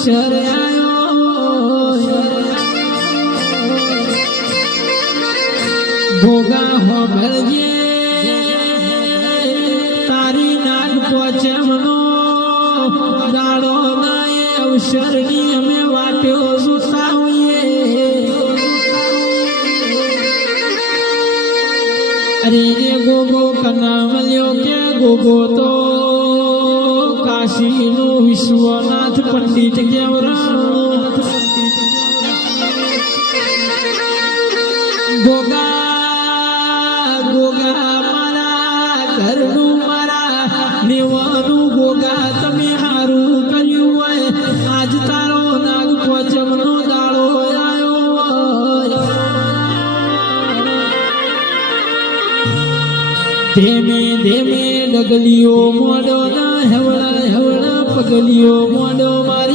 અવસર આયો ભોગા હોગળજે તારી નાગ પોચમનો દાડો ના એ અવસરની અમે વાટ્યો જોતા હોઈએ અરે રે ગોગો કના મળ્યો કે ગોગો તો કાશીનો વિશ્વનાથ પંડિત કેવરા ગોગા ગોગા મારા ઘરનું મારા દેવાનું ગોગા તમે હારું કર્યું હોય આજ તારો નાગ પોચમનો દાડો આવ્યો ધીમે ધીમે ડગલીઓ મોડો ના હેવડા હેવડા પગલીઓ મોડો મારી